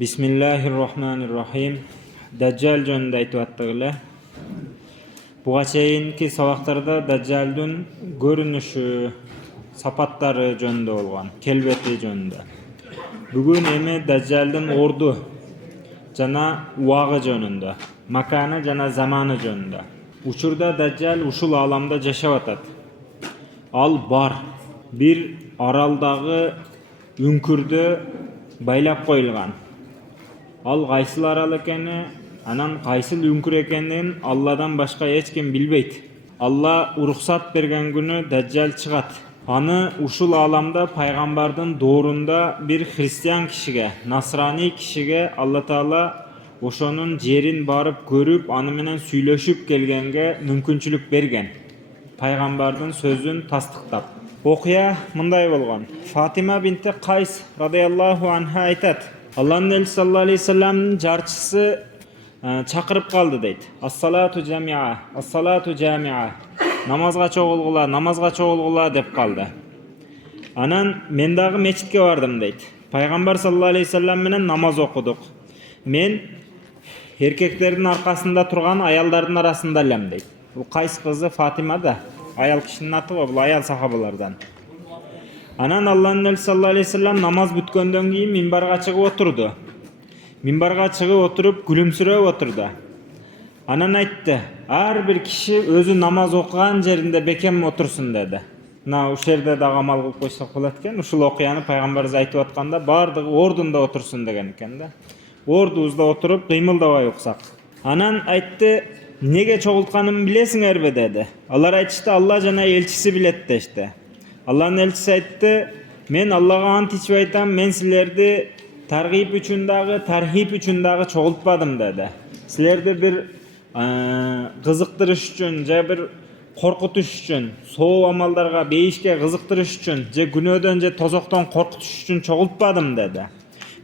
Bismillahirrahmanirrahim. Dajjal jönünde aytıp attıgıla. Buga çeyinki sabaklarda Dajjal'dın görünüşü, sapattары jönünde bolgan, kelbeti jönünde. Bugün emi Dajjal'dın ordu jana uağı jönünde, makana jana zamanı jönünde. Учурда Dajjal ушул аламда жашап атат. Ал бар. Bir araldağı ünkürde байлап koyulgan. Al qaysil aral ekeni, anan qaysil ünkür ekenini Allah'dan başka hiç kim bilbeyt. Allah ruhsat bergen günü Dajjal çıgat. Anı uşul alamda paygambardın doğrunda bir Hristiyan kişige, Nasrani kişige Allah Taala oşonun jerin barıp görüp anı menen süйлөшүp kelgenge mümkünçülük bergen. Paygambardın sözün tasdiqtap. Okuya mınday bolgan. Fatima binti Qays radıyallahu anha aytat. Allah'ın elçisi sallallahu aleyhi ve sellem'nin jarçısı çakırıp kaldı deydi. As-salatu cami'a, as-salatu cami'a. Namazga çoğulgula dep kaldı. Anan men dagı meçitke bardım deydi. Peygamber sallallahu aleyhi ve sellem menen namaz okuduk. Men erkeklerin arkasında turgan ayalların arasında elem deydi. Bu Qays kızı Fatima da ayal kişinin atı bu ayal sahabalardan. Anan Allah'ın elçisi sallallahu aleyhi ve sellem namaz bütköndөн keyin minbarga çıkıp oturdu. Minbarga çıkıp oturup gülümsürep oturdu. Anan aytты, "Har bir kişi özü namaz okugan жерinde bekem otursun" dedi. Mына ушул жерде дагы амал кылып койсок болот экен. Ушул окуяны пайгамбарыбыз айтып атканда бардыгы ордунда отурсун деген экен да. Ордубузда отуруп кыймылдабай уксак. Анан айтты, "Неге чогултканымды билесиңерби?" dedi. Алар айтышты, "Алла жана элчиси билет" дешти. Allah'ın elçisi aytты, "Men Allah'a ant içip aytam, men sizlerdi targib üçün dagı, tarhib üçün dagı çoğultmadım" dedi. Sizlerdi bir kızıktırış üçün, je bir korkutuş üçün, soğuk amallarga, beyişke kızıktırış üçün, je günödön je tozokton korkutuş üçün çoğultmadım dedi.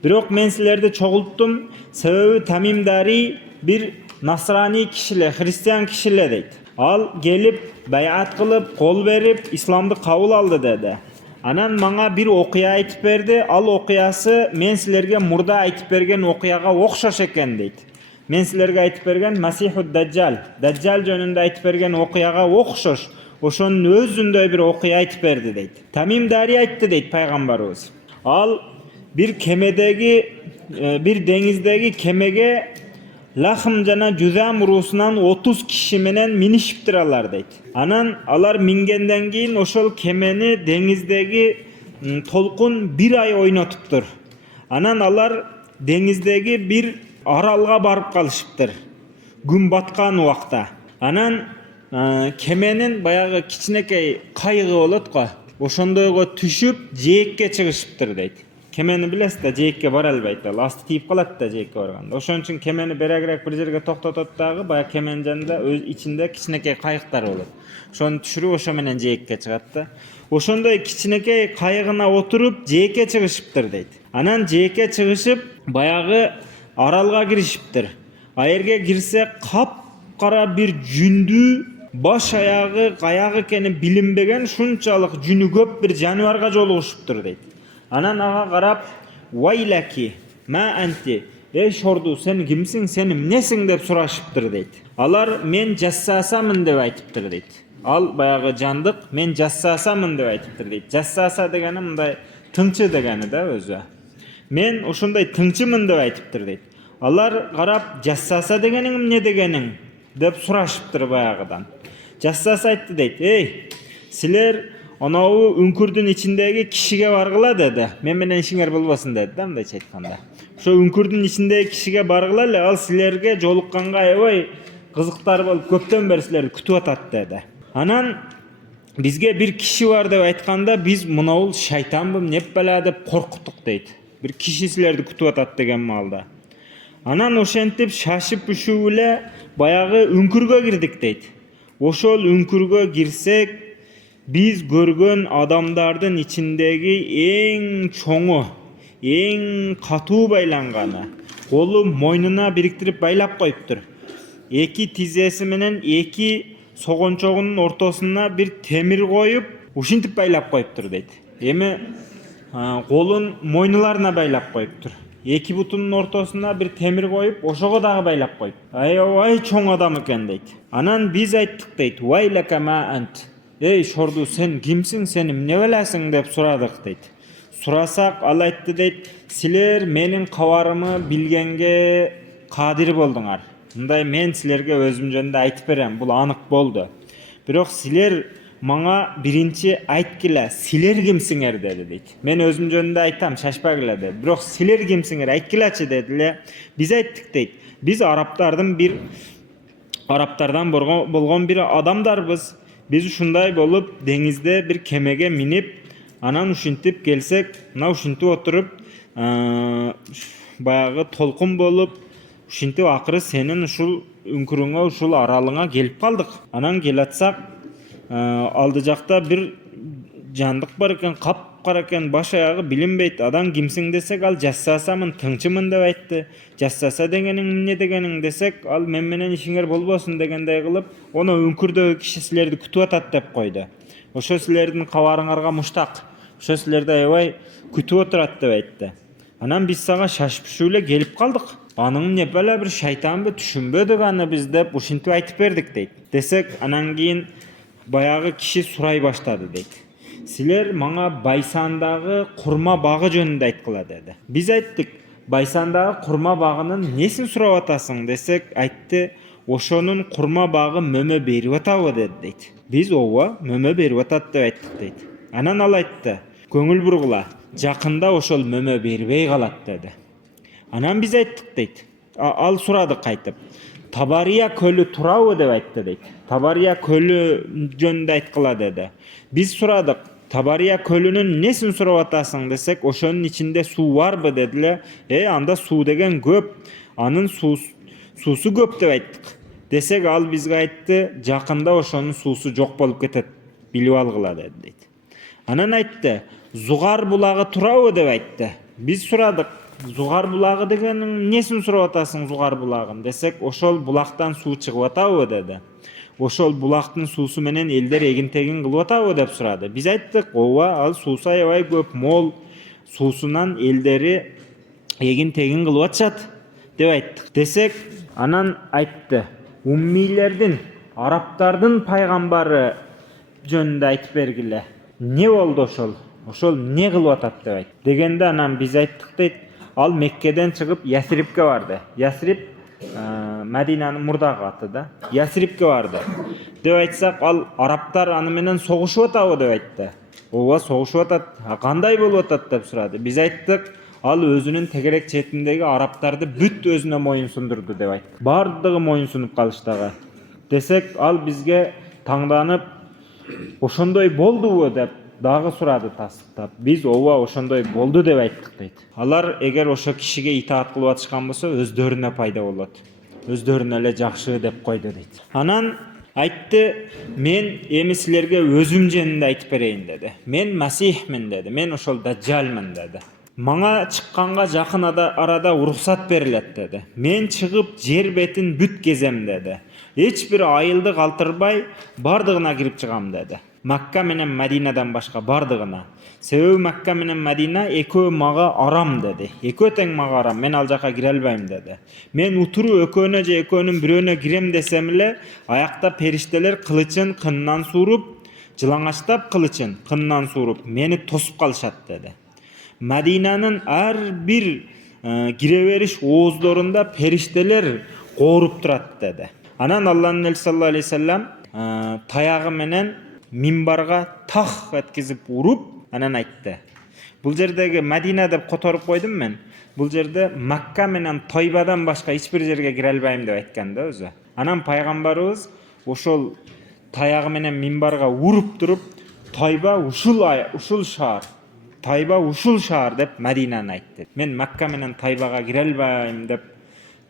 Birok men sizlerdi çoğulttum, sebebi Tamim Dari bir Nasrani kişile, Hristiyan kişile deydi. Al gelip bayat kılıp kol verip İslam'da kabul aldı dedi. Anan manga bir okuya aytıp berdi. Al okuyası men sizlerge murda aytıp bergen okuyaga okşoş eken deydi. Men sizlerge aytıp bergen Masihud Dajjal, Dajjal jönünde aytıp bergen okuyaga okşoş. Oşonun özündöy bir okuya aytıp berdi deydi. Tamim Dari aytты deydi Peygamberimiz. Al bir kemedegi bir denizdegi kemege Lahım jana Cüzam urusundan 30 kişi menen minişiptiralar deydi. Anan alar mingenden keyin oşol kemeni denizdegi tolkun bir ay oynatıptır. Anan alar denizdegi bir aralga barıp kalışıptır. Gün batkan uakta. Anan kemenin bayağı kiçinekey kayığı bolot go. Oşondoygo düşüp jeyekке çıgışıptır deydi. Kemeni bilesiz da jeyekке bar albayt. Asti tiyip kalat da jeyekke barganda. Oşon üçün kemeni beragirek bir jerge toktotot dagı baya kemen janında öz içinde kiçinekey kayıklar bolot. Oşonu düşürüp oşo menen jeyekke çıgat da. Oşondoy kiçinekey kayıgına oturup jeyekke çıgışıptır deydi. Anan jeyekke çıgışıp bayağı aralga girişiptir. Ayerge girse kap-kara bir jündü baş ayağı kayağı ekeni bilinbegen şunçalık jünü köp bir janibarga joluguşuptur deydi. Anan ağa qarap, "Vaylaki, ma anti, ey şordu, sen kimsin, senim nesin?" dep suraşıptır deydi. Alar men jassasamın dep aytıptır deydi. Al bayağı jandık, men jassasamın dep aytıptır deydi. Jassasa degeni mınday tınçı degeni da özü. Men oşunday tınçımın dep aytıptır deydi. Alar qarap, "Jassasa degening ne degening?" dep suraşıptır bayağıdan. Jassasa aytты deydi, "Ey, sizler Anavu ünkürdün içindeki kişiye bargıla" dedi. Men menen işiңер bolбосун dedi da mындай aytkanda. Şu ünkürdün içindeki kişiye bargıla, al sizlerge jolukkanга aябай kızıktar bolup köpten beri sizlerdi kütüp atat dedi. Anan bizge bir kişi var dep aytkanda biz mınaul şaytanbı nep bela dep korkuttuk deydi. Bir kişi sizlerdi kütüp atat degen malda. Anan oşentip şaşıp üşüp ele bayağı ünkürgө girdik deydi. Oşol ünkürgö girsek biz görgön adamdardın içindeki en çoğu, en katı baylangаны, kolu moynuna biriktirip baylap koyuptur. Eki tizesi menen eki sogonçoğunun ortasına bir temir koyup, uşintip baylap koyuptur deydi. Emi kolun moynularına baylap koyuptur. Eki butunun ortasına bir temir koyup oşoğa dağı baylap koyup. Ay çoğun adam eken deydi. Anan biz ayttık deydi. Vay laka ma ant. Ey şordu sen kimsin, senim ne velasın dep suradık deydi. Surasak al aytты deydi. Siler menin kavarımı bilgenge kadir boldunlar. Мындай мен силерге өзүм жөнүндө айтып берем, бул анык болду. Бирок силер мага биринчи айткыла, силер кимсиңер деди дейт. Мен өзүм жөнүндө айтам, шашпагыла деди. Бирок силер кимсиңер айткылачы дедиле. Биз айттык дейт. Биз араптардан болгон бир адамдарбыз. Биз ушундай болуп деңизде бир кемеге минип, анан ушинтип келсек, мына ушинтип отуруп, баягы толкун болуп, ушинтип акыры сенин ушул үңкүрүңө, ушул аралыңа келип калдык. Анан келатсак, алды жакта бир жандык бар экен, капкара экен, баш аягы билинбейт. Адам кимсиң десек, ал жассасамын, тыңчымын деп айтты. Жассаса дегениң эмне дегениң десек, ал мен менен ишиңер болбосун дегендей кылып, ону үңкүрдөгү киши силерди күтүп атат деп койду. Ошо силердин кабарыңарга муштак. Ошо силерди аябай күтүп отурат деп айтты. Анан биз сага шашпышуу эле келип калдык. Аның не бала бир шайтанбы, түшүнбөдүк аны биз деп ушинтип айтып бердик дейт. Десек, анан кийин баягы киши сурай баштады дейт. Силер мага Байсандагы курма багы жөнүндө айткыла деди. Биз айттык, Байсандагы курма багынын несин сурап атасың десек, айтты, ошонун курма багы мөмө берип атабы деди дейт. Биз ооба, мөмө берип атат деп айттык дейт. Анан ал айтты, көңүл бургула, жакында ошол мөмө бербей калат деди. Анан биз айттык дейт. Ал сурады кайтып. Табария көлү турабы деп айтты дейт. Табария көлү жөнүндө айткыла деди. Биз сурадык. Табария көлүнүн несин сурап атасың десек, ошонун ичинде суу барбы дедиле. Анда суу деген көп. Анын суусу көп деп айттык. Десек, ал бизге айтты, жакында ошонун суусу жок болуп кетет. Билип алгыла деди дейт. Анан айтты, Зугар булагы турабы деп айтты. Биз сурадык. Зугар булагы дегениң несин сурап атасың Зугар булагын десек, ошол булактан суу чыгып атабы деди. Ошол булактын суусу менен элдер эгин-тегин кылып атабы деп сурады. Биз айттык, ооба, ал суусу аябай көп, мол, суусунан элдери эгин-тегин кылып атышат деп айттык. Десек, анан айтты, уммилердин, араптардын пайгамбары жөнүндө айтып бергиле. Не болду ошол? Ошол не кылып атат деп айтты. Дегенде анан биз айттык дейт, ал Меккеден чыгып Ясрибке барды. Ясриб Мәдинанын мурдагы аты да. Ясрибке барды. Деп айтсак, ал араптар аны менен согушуп атабы деп айтты. Ооба, согушуп атат. Кандай болуп атат деп сурады. Биз айттык, ал өзүнүн тегерек четиндеги араптарды бүт өзүнө моюн сундурду деп айтты. Бардыгы моюн сунуп калыштагы. Десек, ал бизге таңданып, ошондой болдубу деп дагы сурады тастыктап. Биз ооба ошондой болду деп айттык дейт. Алар эгер ошо кишиге итаат кылып атышкан болсо, өздөрүнө пайда болот. Өздөрүнө эле жакшы деп койду дейт. Анан айтты, мен эми силерге өзүм жөнүндө айтып берейин деди. Мен Масихмин деди. Мен ошол Даджалмын деди. Мага чыкканга жакын арада уруксат берилет деди. Мен чыгып жер бетин бүт кезем деди. Эч бир айылды калтырбай бардыгына кирип чыгам деди. Макка менен Мәдинадан башка бардыгына. Себеби Макка менен Мәдина экөө мага арам деди. Экөө тең мага арам, мен ал жака кире албайм деди. Мен утуру экөөнө же экөөнүн бирөөнө кирем десем эле, аякта периштелер кылычын кынынан сууруп, жылаңачтап кылычын кынынан сууруп, мени тосуп калышат деди. Мәдинанын ар бир кире бериш ооздорунда периштелер кооруп турат деди. Анан Аллахтын элчиси саллаллаху алейхи вассалам таягы менен минбарга тах эткизип уруп, анан айтты. Бул жердеги Мәдина деп которуп койдум мен. Бул жерде Макка менен Тойбадан башка эч бир жерге кире албайм деп айткан да өзү. Анан пайгамбарыбыз ошол таягы менен минбарга уруп туруп, Тойба ушул шаар, Тайба ушул шаар деп Мәдинаны айтты. Мен Макка менен Тайбага кире албайм деп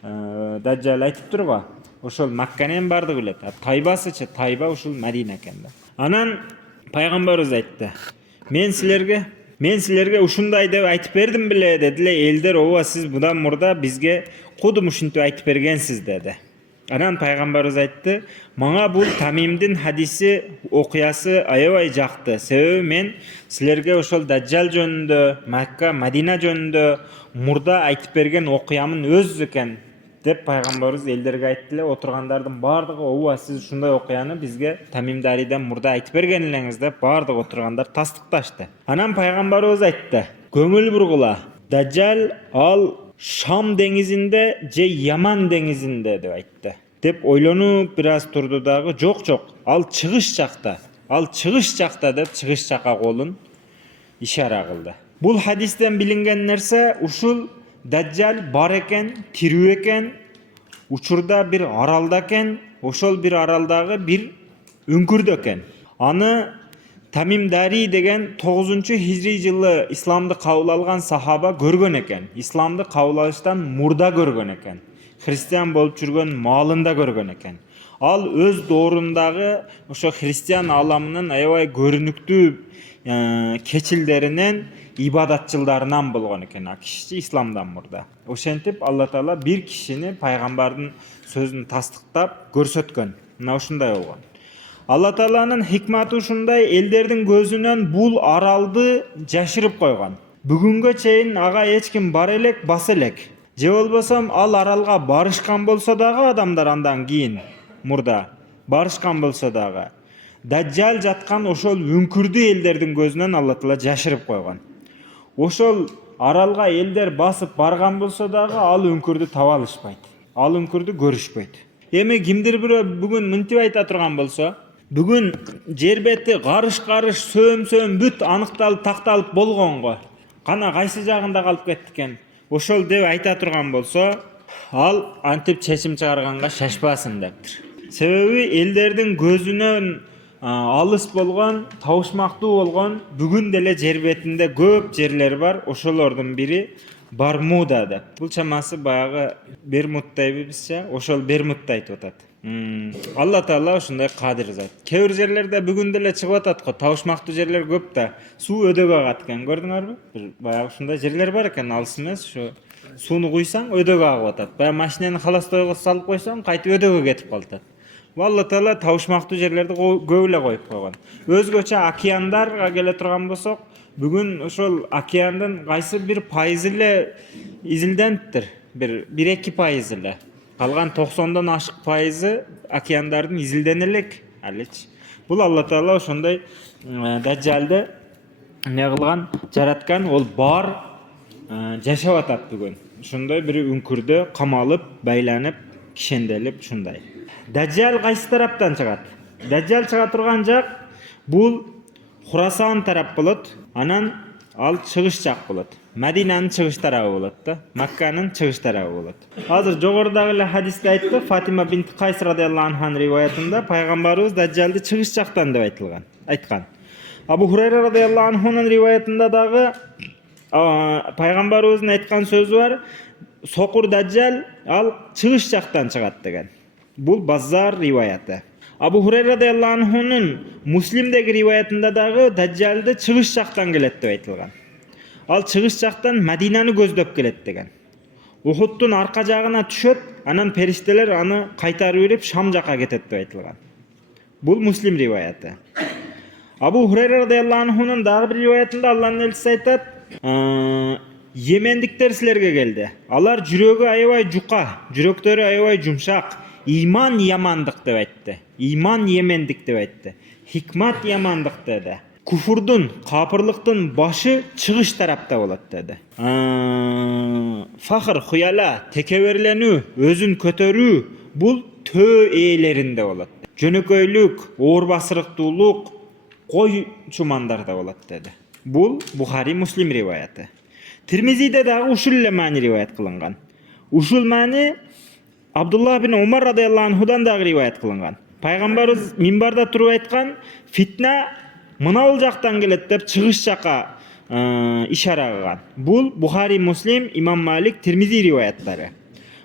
Даджал айтып турго. Ошол Макканен барды билет. Тайбасычы, Тайба ушул Мәдина экен да. Анан пайгамбарыбыз айтты. Мен силерге ушундай деп айтып бердим биле дедиле. Элдер ооба сиз будан мурда бизге кудум ушинтип айтып бергенсиз деди. Анан пайгамбарыбыз айтты: "Мага бул Тамимдин хадиси, окуясы аябай жакты. Себеби мен силерге ошол Даджал жөнүндө, Макка, Мадина жөнүндө мурда айтып берген окуямын өз экен" деп пайгамбарыбыз элдерге айтты эле. Отургандардын бардыгы: "Ооба, сиз ушундай окуяны бизге Тамим Дариден мурда айтып берген элеңиз" деп бардык отургандар тастыкташты. Анан пайгамбарыбыз айтты: "Көңүл бургула. Даджал ал Шам деңизинде же Яман деңизинде" деп айтты. Деп ойлонуп бир аз турду дагы: "Жок, ал чыгыш жакта. Ал чыгыш жакта" деп чыгыш жака колун ишара кылды. Бул хадистен билинген нерсе ушул: Даджал бар экен, тирүү экен, учурда бир аралда экен, ошол бир аралдагы бир үңкүрдө экен. Аны Тамим Дари деген 9-хижри жылы исламды кабыл алган сахаба көргөн экен. Исламды кабыл алыштан мурда көргөн экен. Христиан болуп жүргөн маалында көргөн экен. Ал өз доорундагы ошо христиан аламынын аябай көрүнүктүү кечилдеринен, ибадатчылдарынан болгон экен. Киши исламдан мурда. Ошентип Алла Таала бир кишини пайгамбардын сөзүн тастыктап көрсөткөн. Мына ушундай болгон. Алла Тааланын хикматы ушундай: элдердин көзүнөн бул аралды жашырып койгон. Бүгүнгө чейин ага эч ким бар элек, баса элек. Же болбосо ал аралга барышкан болсо дагы адамдар андан кийин мурда барышкан болсо дагы Даджал жаткан ошол үңкүрдү элдердин көзүнөн Алла Таала жашырып койгон. Ошол аралга элдер басып барган болсо дагы ал үңкүрдү таба алышпайт. Ал үңкүрдү көрүшпөйт. Эми кимдир бирөө бүгүн мынтип айта турган болсо, бүгүн жер бети карыш-карыш, сөм-сөм бүт аныкталып, такталып болгонго, кана кайсы жагында калып кетти экен? Ошол деп айта турган болсо, ал антип чечим чыгарганга шашпасын дептир. Себеби элдердин көзүнөн алыс болгон, табышмактуу болгон бүгүн деле жер бетинде көп жерлер бар. Ошолордун бири Бармуда деп. Бул чамасы баягы Бермуд дейбизчи, ошол Бермудду айтып атат. Алла Таала ушундай кадир зат. Кээ бир жерлерде бүгүн деле чыгып атат го, табышмактуу жерлер көп да, суу өдөгө агат экен. Көрдүңөрбү? Бир баягы ушундай жерлер бар экен, алыс эмес, ушу сууну куйсаң өдөгө агып атат. Баягы машинени холостойго салып койсоң, кайтып өдөгө кетип калат. Алла Таала табышмактуу жерлерди көп эле коюп койгон. Өзгөчө океандарга келе турган болсок, бүгүн ошол океандын кайсы бир пайызы эле изилденптир. 1-2% эле. Калган 90дон ашык пайызы океандардын изилдене элек алечи. Бул Алла Таала ошондой Даджалды не кылган, жараткан, ол бар жашап атат бүгүн. Ошондой бир үңкүрдө камалып, байланып, кишенделип ушундай. Даджал кайсы тараптан чыгат? Даджал чыга турган жак бул Хурасан тарап болот. Анан ал чыгыш жак болот. Мадинанын чыгыш тарабы болот да, Макканын чыгыш тарабы болот. Азыр жогорудагы эле хадисте айтты, Фатима бинт Кайс радыйаллаху анханын риваятында пайгамбарыбыз Даджалды чыгыш жактан деп айткан. Абу Хурайра радыйаллаху анхунун риваятында дагы пайгамбарыбыздын айткан сөзү бар: "Сокур Даджал ал чыгыш жактан чыгат" деген. Бул Баззар риваяты. Абу Хурайра радыйаллаху анхунун Муслимдеги риваятында дагы Даджалды чыгыш жактан келет деп айтылган. Ал чыгыш жактан Мадинаны көздөп келет деген. Ухудтун арка жагына түшөт, анан периштелер аны кайтарып берип Шам жака кетет деп айтылган. Бул Муслим риваяты. Абу Хурайра радыйаллаху анхунун дагы бир риваятында Алланын элчиси айтат: "Йемендиктер силерге келди. Алар жүрөгү аябай жука, жүрөктөрү аябай жумшак. Иман ямандык" деп айтты. Иман йемендик деп айтты. Хикмат ямандык деди. Куфурдун, капырлыктын башы чыгыш тарапта болот деди. Фахр, хуяла, текеберленүү, өзүн көтөрүү бул төө ээлеринде болот. Жөнөкөйлүк, оор басырыктуулук кой чумандарда болот деди. Бул Бухари Муслим риваяты. Тирмизиде дагы ушул эле маани риваят кылынган. Ушул маани Абдуллах бин Умар радыйаллаху анхудан дагы риваят кылынган. Пайгамбарыбыз минбарда туруп айткан: "Фитна мынау жактан келет" деп чыгыш жака ишара кылган. Бул Бухари Муслим, Имам Малик, Тирмизи риваяттары.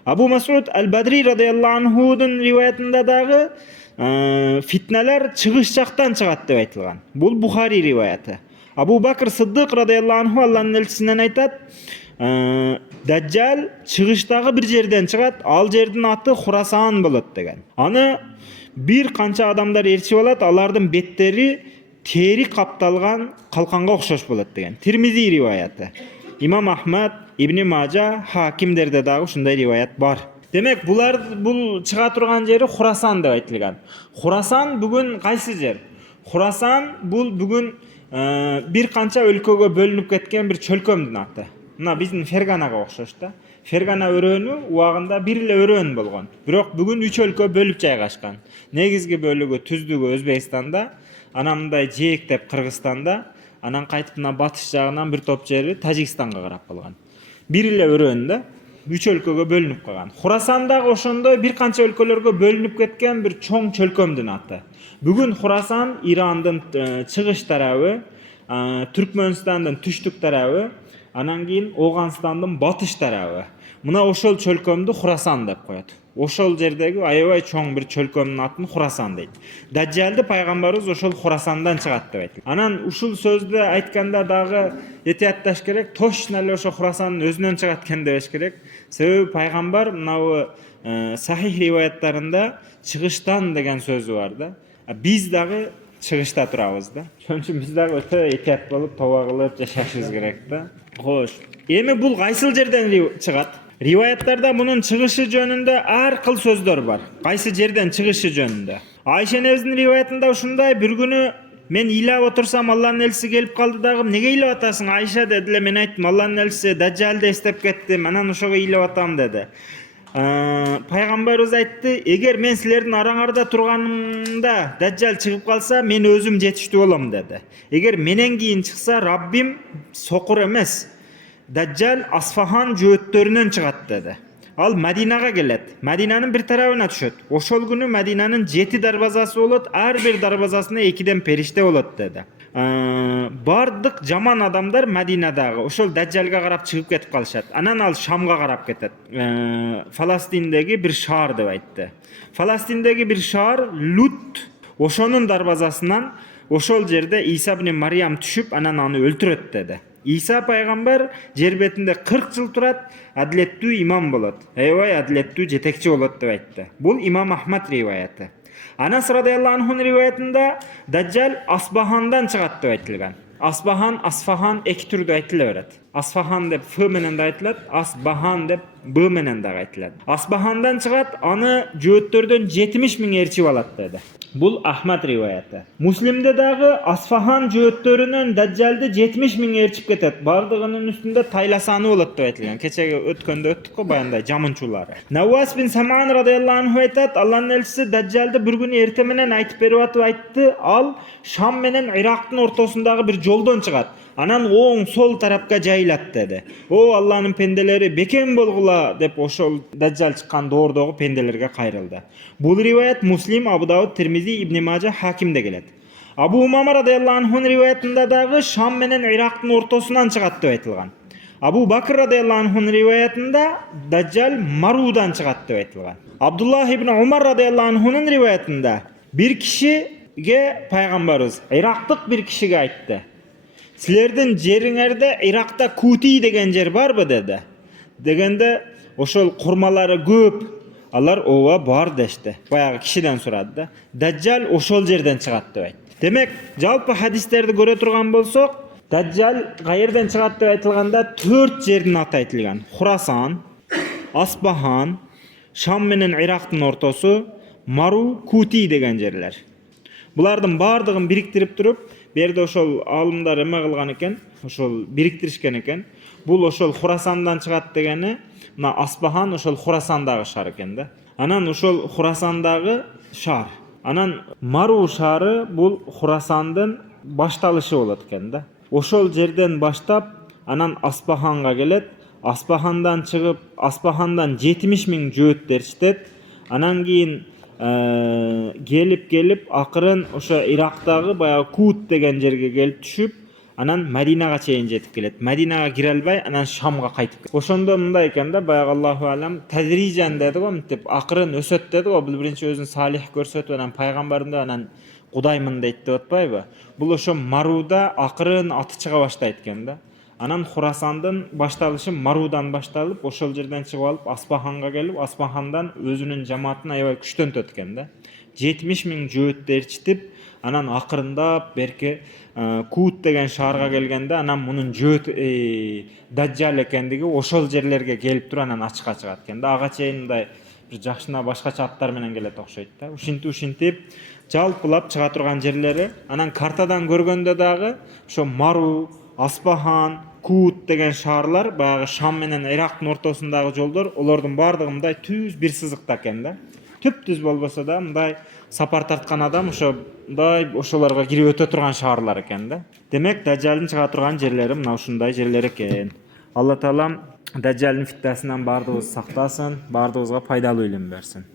Абу Масуд Аль-Бадри радыйаллаху анхудун риваятында дагы фитналар чыгыш жактан чыгат деп айтылган. Бул Бухари риваяты. Абу Бакр Сыддык радыйаллаху анху Алланын элчисинен айтат: Dajjal чыгыштагы bir жерден чыгат, ал жердин аты Хурасан болот деген. Аны bir канча адамдар ээрчип алат, алардын беттери тери капталган калканга окшош болот деген. Тирмизи риваяты. Имам Ахмад, Ибн Мажа, Хакимдерде дагы ушундай риваят бар. Демек, бул чыга турган жери Хурасан деп айтылган. Хурасан бүгүн кайсы жер? Хурасан бул бүгүн bir канча өлкөгө бөлүнүп кеткен bir чөлкөмдүн аты. Мына биздин Ферганага окшош да. Фергана өрөөнү убагында бир эле өрөөн болгон. Бирок бүгүн 3 өлкө бөлүп жайгашкан. Негизги бөлүгү түздүгү Өзбекстанда, анан мындай жээктеп Кыргызстанда, анан кайтып мына батыш жагынан бир топ жери Тажикстанга карап калган. Бир эле өрөөндө 3 өлкөгө бөлүнүп калган. Хурасан дагы ошондой бир канча өлкөлөргө бөлүнүп кеткен бир чоң чөлкөмдүн аты. Бүгүн Хурасан Ирандын чыгыш тарабы, Түркмөнстандын түштүк тарабы, анан кийин Оганстандын батыш тарабы. Мына ошол чөлкөмдү Хурасан деп коет. Ошол жердеги аябай чоң бир чөлкөмдүн атын Хурасан дейт. Дажжалды пайгамбарыбыз ошол Хурасандан чыгат деп айтылат. Анан ушул сөздү айтканда дагы этиятташ керек, точно эле ошо Хурасандын өзүнөн чыгат экен дебеш керек. Себеби пайгамбар мына сахих риваяттарында чыгыштан деген сөзү бар да. Биз дагы чыгышта турабыз да. Ошон үчүн биз дагы өтө этият болуп, тоба кылып жашашыбыз керек да. Хош. Эми бул кайсыл жерден чыгат? Риваяттарда мунун чыгышы жөнүндө ар кыл сөздөр бар. Кайсы жерден чыгышы жөнүндө. Айша энебиздин риваятында ушундай: бир күнү мен ыйлап отурсам, Алланын элчиси келип калды дагы, "Неге ыйлап атасың, Айша?" деди эле. Мен айттым, "Алланын элчиси Дажжалды эстеп кеттим, анан ошого ыйлап атам" деди. Пайгамбарыбыз айтты: "Эгер мен силердин араңарда турганымда Дажжал чыгып калса, мен өзүм жетиштүү болом" деди. "Эгер менен кийин чыкса, Раббим сокур эмес. Дажжал Асфахан жөөттөрүнөн чыгат" деди. Ал Мадинага келет. Мадинанын бир тарабына түшөт. Ошол күнү Мадинанын 7 дарбазасы болот, ар бир дарбазасына 2ден периште болот деди. Бардык жаман адамдар Мадинадагы ошол Дажжалга карап чыгып кетип калышат. Анан ал Шамга карап кетет. Фаластиндеги бир шаар деп айтты. Фаластиндеги бир шаар Лут, ошонун дарбазасынан ошол жерде Иса ибн Мариям түшүп, анан аны өлтүрөт деди. Иса пайгамбар жер бетинде 40 жыл турат, адилеттүү имам болот. Аябай адилеттүү жетекчи болот деп айтты. Бул Имам Ахмад риваяты. Анас радиаллаху анхунун риваятында Дажжал Асбахандан чыгат деп айтылган. Асфахан эки түрдө айтыла берет. Асфахан деп ф менен да айтылат, Асбахан деп б менен да айтылат. Асбахандан чыгат, аны жөөттөрдөн 70 миң ээрчип алат деди. Бул Ахмад риваяты. Муслимде дагы Асфахан жөөттөрүнөн Дажжалды 70 миң ээрчип кетет. Бардыгынын үстүндө тайласаны болот деп айтылган. Кечеге өткөндө өттүк го баяндай жамынчуулары. Навас бин Саман радиаллаху анху айтат, Алланын элчиси Дажжалды бир күнү эрте менен айтып берип атып айтты, ал Шам менен Ирактын ортосундагы бир жолдон чыгат. Анан оң сол тарапка жайылат деди. "О Алланын пенделери, бекем болгула" деп ошол Дажжал чыккан доордогу пенделерге кайрылды. Бул риваят Муслим, Абу Дауд, Тирмизи, Ибн Мажа, Хакимде келет. Абу Умама радиаллаху анхунун риваятында дагы Шам менен Ирактын ортосунан чыгат деп айтылган. Абу Бакр радиаллаху анхунун риваятында Дажжал Марудан чыгат деп айтылган. Абдуллах ибн Умар радиаллаху анхунун риваятында бир кишиге пайгамбарыбыз, Ирактык бир кишиге айтты: "Силердин жериңерде Иракта Кути деген жер барбы?" деди. Дегенде ошол курмалары көп. Алар ооба бар дешти. Баягы кишиден сурады да. Дажжал ошол жерден чыгат деп айтты. Демек, жалпы хадистерди көрө турган болсок, Дажжал кайерден чыгат деп айтылганда 4 жердин аты айтылган. Хурасан, Асбахан, Шам менен Ирактын ортосу, Мару, Кути деген жерлер. Булардын бардыгын бириктирип туруп, берде ошол алымдар эме кылган экен, ошол бириктиришкен экен. Бул ошол Хурасандан чыгат дегени, мына Асбахан ошол Хурасандагы шаар экен да. Анан ошол Хурасандагы шаар. Анан Мару шаары бул Хурасандын башталышы болот экен да. Ошол жерден баштап, анан Асбаханга келет. Асбахандан чыгып, Асбахандан 70 миң жөөт ээрчитет. Анан кийин келип акырын ошо Ирактагы баягы Кут деген жерге келип түшүп, анан Мадинага чейин жетип келет. Мадинага кире албай, анан Шамга кайтып келет. Ошондо мындай экен да, баягы Аллаху алам, тадрижан деди го, мынтип акырын өсөт деди го. Бул биринчи өзүн салих көрсөтүп, анан пайгамбарымды анан Кудаймын дейт деп атпайбы? Бул ошо Маруда акырын аты чыга баштайт экен да. Anan Xorasandın baştalışı Marudan baştalıp oşol jerden çıkıp alıp Aspahan'a gelip Aspahan'dan özünün jamaatına aябай күчтөн tötken da. 70 000 jööttä erçitip anan akırındap berke Kut degen şaharga gelgende anan munun jööt Dajjal ekendigi oşol jerlerge gelip turup anan açık atken da. Aga çeyin mындай bir jakşına başkaça atlar menen gelet okşойт da. Ушинтип жалпылап чыга турган жерлери анан картадан көргөндө дагы ошо Мару, Аспахан, Kut деген шаарлар баягы Шам менен Ирактын ортосундагы жолдор олордун бардыгы мындай түз бир сызыкта экен да. Түп-түз болбосо да мындай сапар тарткан адам ошо мындай ошолорго кирип өтө турган шаарлар экен да. Демек Дажжалдын чыга турган жерлери мына ушундай жерлер экен. Алла таалам Дажжалдын фитнасынан бардыгыбызды сактасын, бардыгыбызга пайдалуу илим берсин.